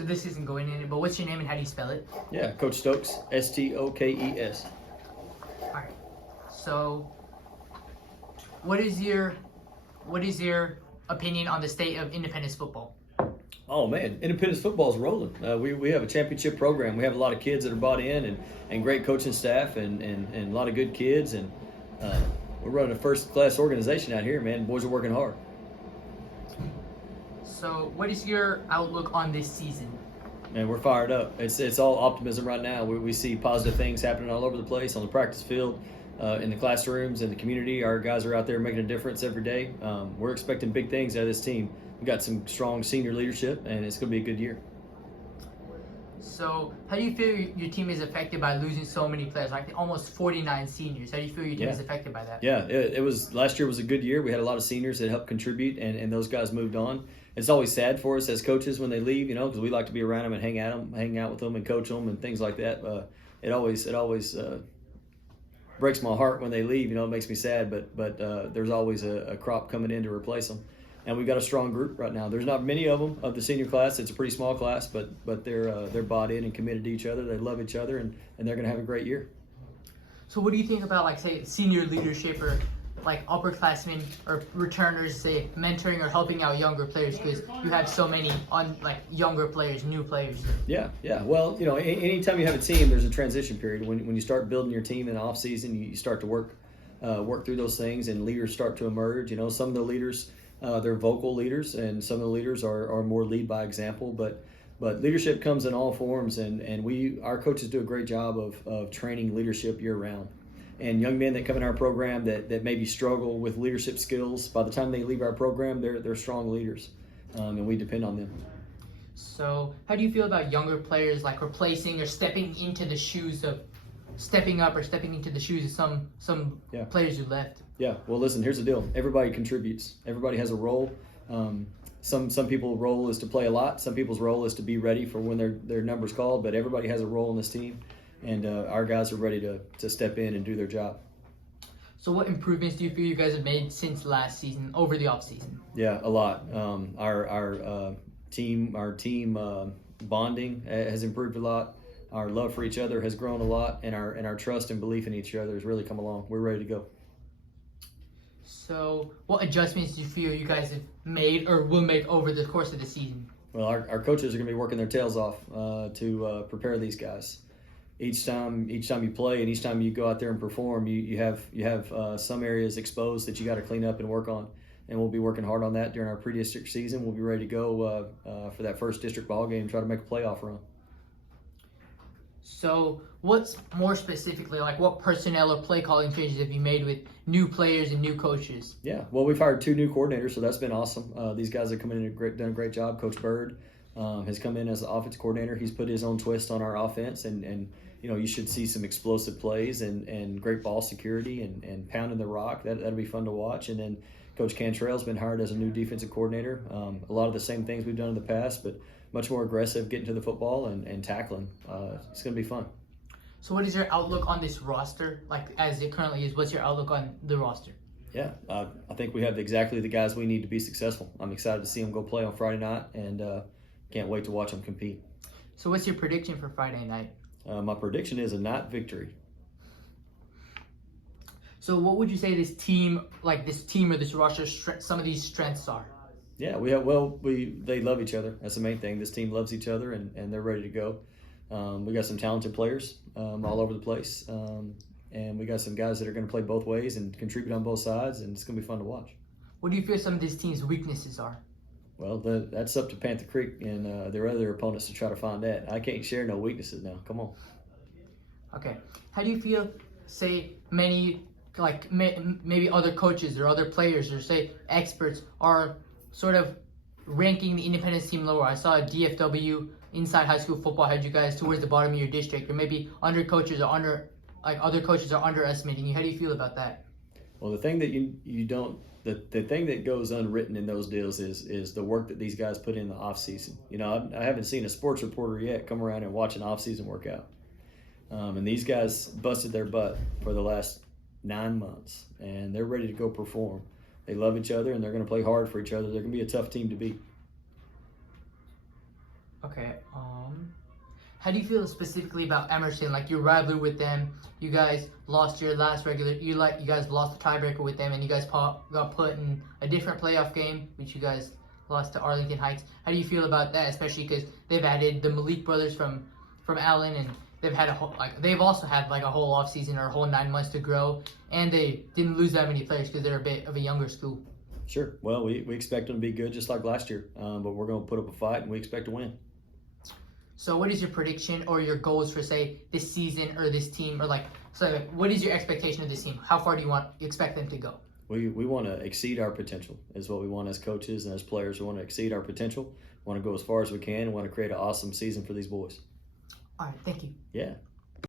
So this isn't going in it, but what's your name and how do you spell it? Yeah, Coach Stokes, Stokes. All right. So, what is your opinion on the state of Independence football? Oh man, Independence football is rolling. We have a championship program. We have a lot of kids that are bought in, and great coaching staff, and a lot of good kids, and we're running a first class organization out here, man. Boys are working hard. So, what is your outlook on this season? Man, we're fired up. It's all optimism right now. We see positive things happening all over the place on the practice field, in the classrooms, in the community. Our guys are out there making a difference every day. We're expecting big things out of this team. We've got some strong senior leadership, and it's going to be a good year. So, how do you feel your team is affected by losing so many players, like almost 49 seniors? How do you feel your team is affected by that? Yeah, it was last year was a good year. We had a lot of seniors that helped contribute, and those guys moved on. It's always sad for us as coaches when they leave, because we like to be around them and hang out with them and coach them and things like that. It always breaks my heart when they leave. It makes me sad, but there's always a crop coming in to replace them. And we've got a strong group right now. There's not many of them of the senior class. It's a pretty small class, but they're bought in and committed to each other. They love each other, and they're going to have a great year. So what do you think about, like, say, senior leadership or like upperclassmen or returners, say, mentoring or helping out younger players, because you have so many younger players, new players? Yeah. Well, anytime you have a team, there's a transition period. When you start building your team in the off season, you start to work through those things, and leaders start to emerge. Some of the leaders, they're vocal leaders, and some of the leaders are more lead by example. But leadership comes in all forms, and our coaches do a great job of training leadership year round. And young men that come in our program that maybe struggle with leadership skills, by the time they leave our program, they're strong leaders, and we depend on them. So how do you feel about younger players, like replacing or stepping into the shoes of stepping up or stepping into the shoes of some players who left? Yeah, well, listen, here's the deal. Everybody contributes. Everybody has a role. Some people's role is to play a lot. Some people's role is to be ready for when their number's called, but everybody has a role in this team. And our guys are ready to step in and do their job. So what improvements do you feel you guys have made since last season, over the off season? Yeah, a lot. Our team bonding has improved a lot. Our love for each other has grown a lot, and our trust and belief in each other has really come along. We're ready to go. So what adjustments do you feel you guys have made or will make over the course of the season? Well, our coaches are going to be working their tails off to prepare these guys. Each time you play and each time you go out there and perform, you have some areas exposed that you got to clean up and work on, and we'll be working hard on that during our pre-district season. We'll be ready to go for that first district ball game, try to make a playoff run. So what's more specifically, like what personnel or play calling changes have you made with new players and new coaches? Yeah, well, we've hired 2 new coordinators, so that's been awesome. These guys have come in and done a great job. Coach Bird has come in as the offense coordinator. He's put his own twist on our offense, and you should see some explosive plays and great ball security and pounding the rock. That'll be fun to watch. And then Coach Cantrell's been hired as a new defensive coordinator. A lot of the same things we've done in the past, but much more aggressive, getting to the football and tackling. It's going to be fun. So what is your outlook on this roster, like as it currently is? What's your outlook on the roster? Yeah, I think we have exactly the guys we need to be successful. I'm excited to see them go play on Friday night, and can't wait to watch them compete. So what's your prediction for Friday night? My prediction is a night victory. So what would you say this team or this roster, some of these strengths are? Yeah, they love each other. That's the main thing. This team loves each other, and they're ready to go. We got some talented players all over the place, and we got some guys that are going to play both ways and contribute on both sides, and it's going to be fun to watch. What do you feel some of this team's weaknesses are? Well, that's up to Panther Creek and their other opponents to try to find that. I can't share no weaknesses now. Come on. Okay. How do you feel, say, many, maybe other coaches or other players or, say, experts are sort of ranking the Independence team lower? I saw DFW, Inside High School Football, had you guys towards the bottom of your district, or maybe other coaches are underestimating you. How do you feel about that? Well, the thing that you don't the thing that goes unwritten in those deals is the work that these guys put in the off season. I haven't seen a sports reporter yet come around and watch an off season workout. And these guys busted their butt for the last 9 months, and they're ready to go perform. They love each other, and they're going to play hard for each other. They're going to be a tough team to beat. Okay. How do you feel specifically about Emerson? Like your rivalry with them, you guys lost your last regular. You guys lost the tiebreaker with them, and you guys got put in a different playoff game, which you guys lost to Arlington Heights. How do you feel about that, especially because they've added the Malik brothers from Allen, and they've had they've also had like a whole off season or a whole 9 months to grow, and they didn't lose that many players because they're a bit of a younger school. Sure. Well, we expect them to be good just like last year, but we're going to put up a fight, and we expect to win. So what is your prediction or your goals for, say, this season or this team? Or what is your expectation of this team? How far do you expect them to go? We want to exceed our potential is what we want as coaches and as players. We want to exceed our potential. We want to go as far as we can and want to create an awesome season for these boys. All right, thank you. Yeah.